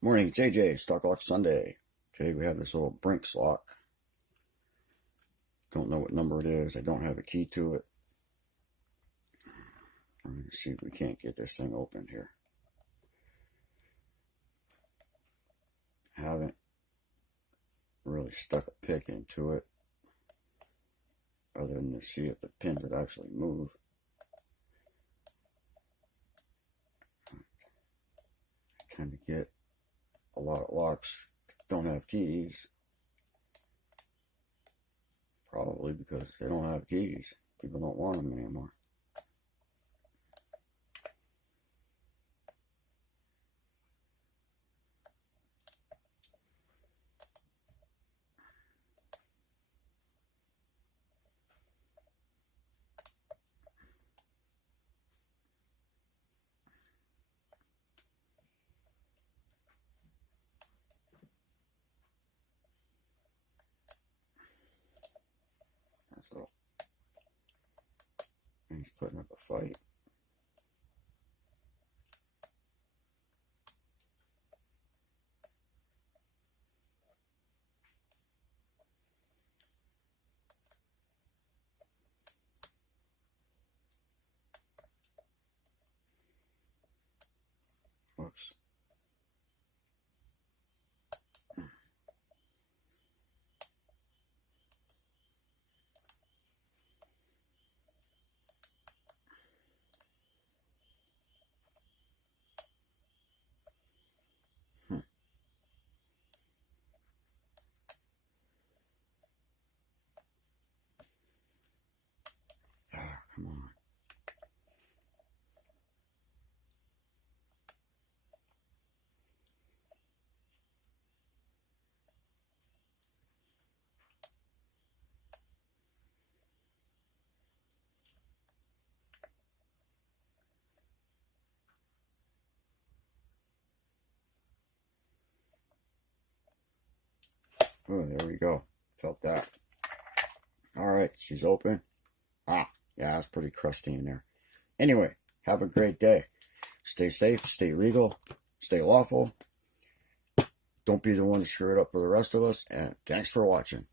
Morning, JJ, Stock Lock Sunday. Today we have this little brinks lock. Don't know what number it is. I don't have a key to it. I'm going to see if we can't get this thing open here. Haven't really stuck a pick into it other than to see if the pins would actually move. I tend to get a lot of locks that don't have keys. Probably because they don't have keys. People don't want them anymore. He's putting up a fight. Whoops. Come on. Oh, there we go. Felt that. All right, she's open. Yeah, it's pretty crusty in there. Anyway, have a great day. Stay safe, stay legal, stay lawful. Don't be the one to screw it up for the rest of us. And thanks for watching.